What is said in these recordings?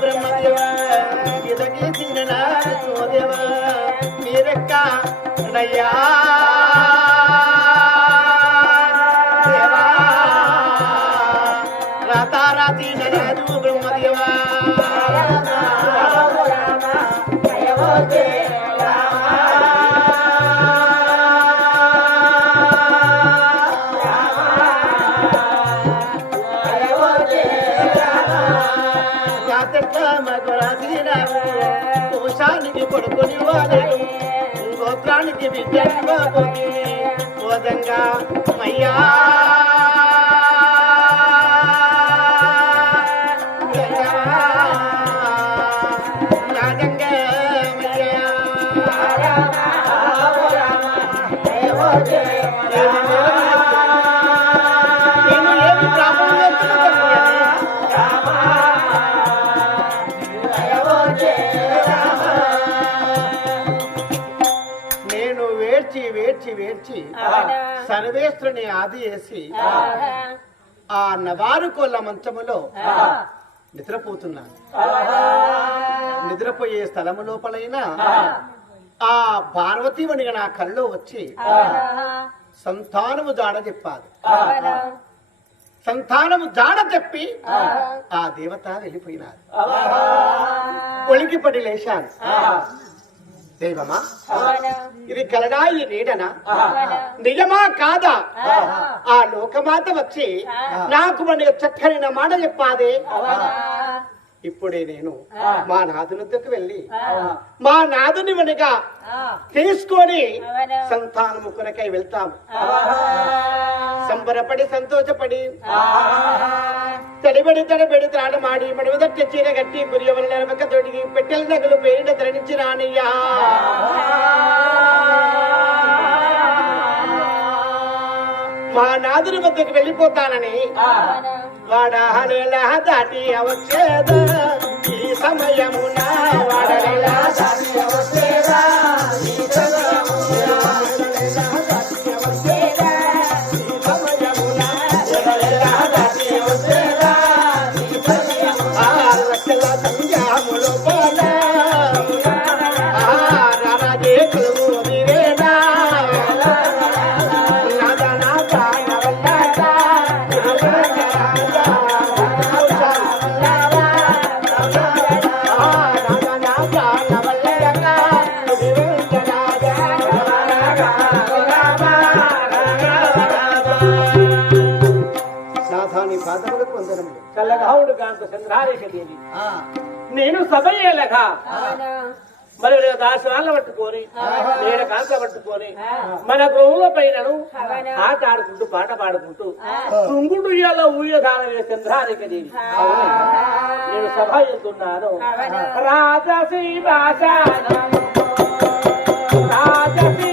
బ్రహ్మదేవ ఇదకి తిన్న సోదేవ మీరెక్క నయ్యా కోశానికి కొడుకుని వాడేడు గోత్రానికి విద్యను బాబోకి పోదంగా మయ్యా Yeah. సర్వేశ్వరుని ఆది వేసి ఆ నవారు కొల్ల మంచములో నిద్రపోతున్నాను. నిద్రపోయే స్థలము లోపలైనా ఆ. పార్వతీమణిగా నా కల్లో వచ్చి సంతానము జాడ చెప్పాలి. సంతానము జాడ చెప్పి ఆ. దేవత వెళ్ళిపోయినారు. ఒలికిపడి లేశాను దేవమా? ఇది కలడా ఈ నీడనా నిజమా కాదా? ఆ. లోకమాత వచ్చి నాకు మన చక్కని మాట చెప్పాదే. ఇప్పుడే నేను మా నాదునద్దకు వెళ్ళి మా నాదుని వెనుక తీసుకొని సంతానము కొరకై వెళ్తాము సంబరపడి సంతోషపడి. తడిబడి తడబడి త్రాడమాడి మడివదట్ట చీర గట్టి గురియవల నెలవక తొడిగి పెట్టెల నగలు పేరిన ధరించి రానయ్యా మా నాదుని వద్దకు వెళ్ళిపోతానని వాడహనేలా దాటి వచ్చేదా ఈ సమయమున వాడనేలా వందనములు చల్లగావుడు కాంత చంద్రారేఖ దేవి. నేను సభయ్యేలగా మరి దాసనాలను పట్టుకొని నేను కాంత పట్టుకొని మన గృహంలో పైనను ఆట ఆడుకుంటూ పాట పాడుకుంటూ తుంగుడు ఇయ్యాల ఊయదానవే చంద్రారేఖ దేవి. నేను సభ వెళ్తున్నాను రాజసీ రాజసీ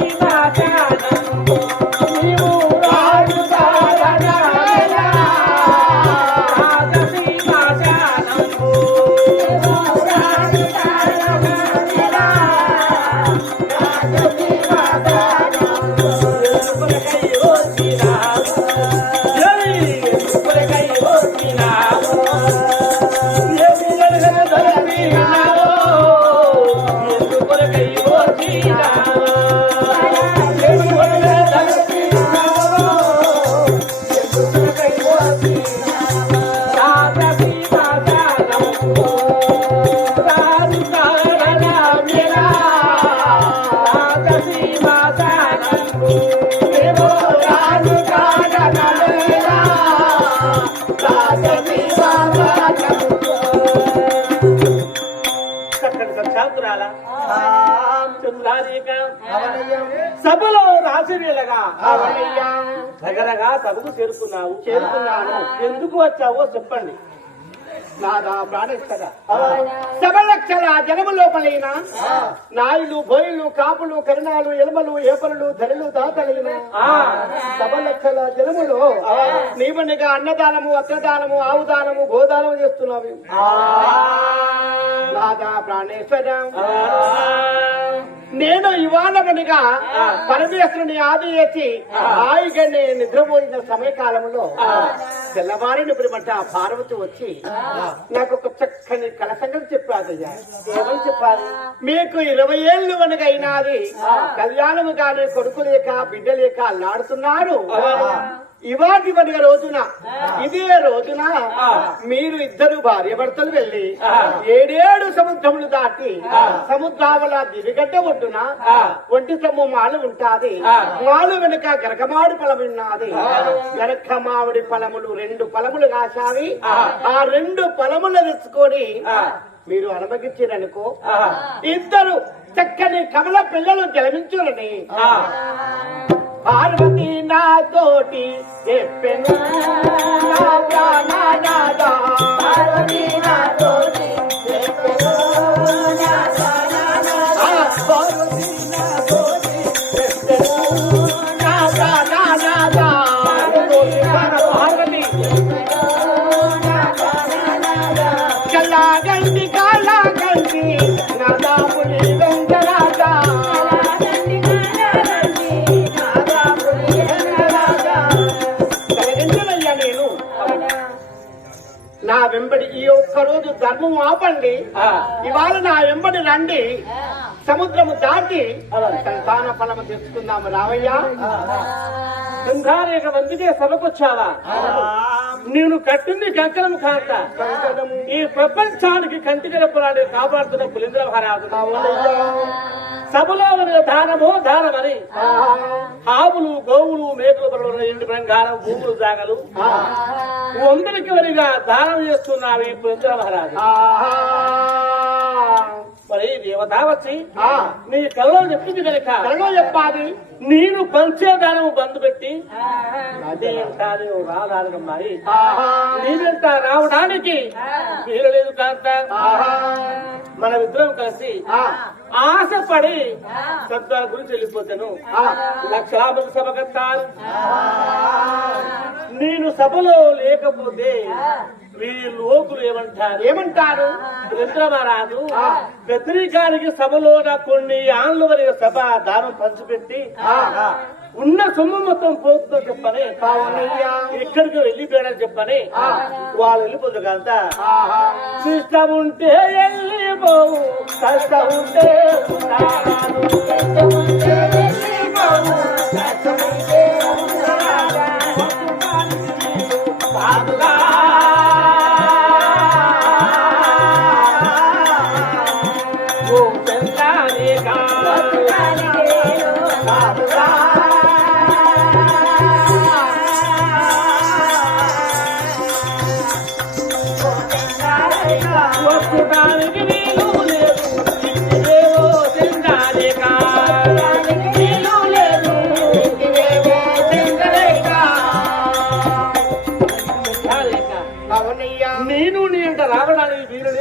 సభలో రాసివేలగా దగ్గరగా సభకు చేరుకున్నావు. చేరుకున్నాను. ఎందుకు వచ్చావో చెప్పండి. సబలక్షల జనము లోపలైన నాయులు బోయిలు కాపులు కరుణాలు ఎలుమలు ఏపలు ధరలు దాతలైన ఆ, సబలక్షల జనములో నీవనిగా అన్నదానము అత్రదానము ఆవుదానము గోదానము చేస్తున్నావు. నాదా ప్రాణేశ్వర. నేను ఇవాళమనిగా పరమేశ్వరుని ఆది చేసి హాయిగా నిద్రపోయిన సమయకాలంలో తెల్లవారిని మట పార్వతి వచ్చి నాకు ఒక చక్కని కళ సంగతి చెప్పాదయ్యా. ఏమని చెప్పాలి? మీకు ఇరవై ఏళ్ళు వనక అయినాది కళ్యాణము కానీ కొడుకు లేక బిడ్డ లేక అల్లాడుతున్నారు ఇవాటి వనక రోజున ఇదే రోజున మీరు ఇద్దరు భార్య భర్తలు వెళ్ళి ఏడేడు సముద్రములు దాటి సముద్రావల దివిగడ్డ ఒడ్డున ఒంటి సొమ్ము మాలు ఉంటాది. మాలు వెనుక గరకమాడి ఫలం ఉన్నది గరకమావిడి ఫలములు రెండు ఫలములు కాశావి. ఆ. రెండు ఫలములు తెచ్చుకొని మీరు అనుమతించారనుకో ఇద్దరు చక్కని కమల పిల్లలు జన్మించులని. పార్వతి నాతోటి చెప్పెను. పార్వతి నాతోటి నా వెంబడి ఈ ఒక్క రోజు ధర్మం ఆపండి. ఇవాళ నా వెంబడి రండి. సముద్రము దాటి సంతాన ఫలము తెచ్చుకుందాము రావయ్యా. సింహారేఖ మందికే సభకొచ్చావా నేను కట్టింది కంకణం కాక. సంకటము ఈ ప్రపంచానికి కంటికరపురాన్ని కాపాడుతున్న పులింద్ర మహారాజు అవునయ్యా. సభలో ఉన్న దానమో దానమని. ఆవులు గోవులు మేకలు ఇంటి బంగారం భూములు జాగలు ఆ. వందరికి వరిగా దానం చేస్తున్నావు పులింద్ర మహారాజు. మరి దేవత వచ్చి. నీ కలలో చెప్పింది కనుక త్వరలో చెప్పాలి నేను పంచే దానము బంధు పెట్టి అదే అంటారు రాదానమ్మాయి రావడానికి వీరలేదు కాంత ఆహా. మన ఇద్దరం కలిసి. ఆశపడి సత్వాల గురించి వెళ్ళిపోతాను. లక్షలాభ సభ కట్టాను నేను సభలో లేకపోతే వీరి లోకులు ఏమంటారు? ఏమంటారు? రుద్రమహారాజు పెద్దరికానికి సభలో నా కొన్ని ఆన్ల వరకు సభ దానం పంచిపెట్టి ఉన్న సొమ్ము మొత్తం పోతుందో చెప్పని. ఇక్కడికి వెళ్ళిపోయాడని చెప్పని వాళ్ళు వెళ్ళిపోతుంది కదా. ఇష్టం ఉంటే వెళ్ళిపోవు కష్టం ఉంటే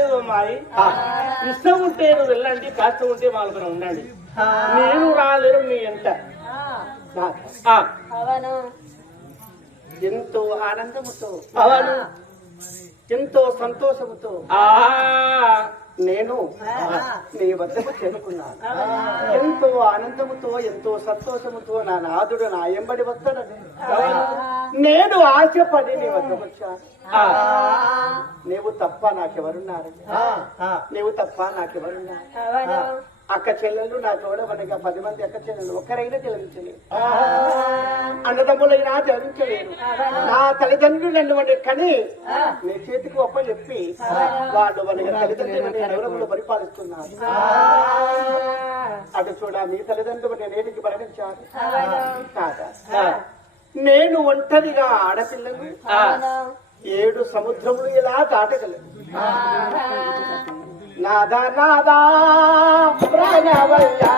లేదు అమ్మాయి ఇష్టం ఉంటే నువ్వు వెళ్ళండి కష్టం ఉంటే వాళ్ళతో ఉండండి. నేను రాలేను మీ ఎంట ఆ, ఎంతో ఆనందముతో. అవును. ఎంతో సంతోషముతో. ఆ, నేను నీ వద్దకు చేరుకున్నాను. ఎంతో ఆనందముతో ఎంతో సంతోషముతో నా నాదుడు నా ఎంబడి వస్తాడని నేను ఆశపడి నీ వద్దకు వచ్చాను నీవు తప్ప నాకెవరున్నారు? నీవు తప్ప నాకెవరున్నారు? అక్క చెల్లెళ్ళు నా తోడవనగా పది మంది అక్క చెల్లెళ్ళు ఒక్కరైనా జన్మించలేదు. అన్నదమ్ములైనా జన్మించలేరు నా తల్లిదండ్రులు నన్ను వాడి కని నీ చేతికి ఒప్ప చెప్పి వాళ్ళు మనకి తల్లిదండ్రులు పరిపాలిస్తున్నారు. అటు చూడ మీ తల్లిదండ్రులు నేను ఏటికి మరణించాను కాదా? నేను ఒంటరిగా ఆడపిల్లను ఆ. ఏడు సముద్రములు ఇలా దాటగలను. నాదా నాదా ప్రాణవయ్యా.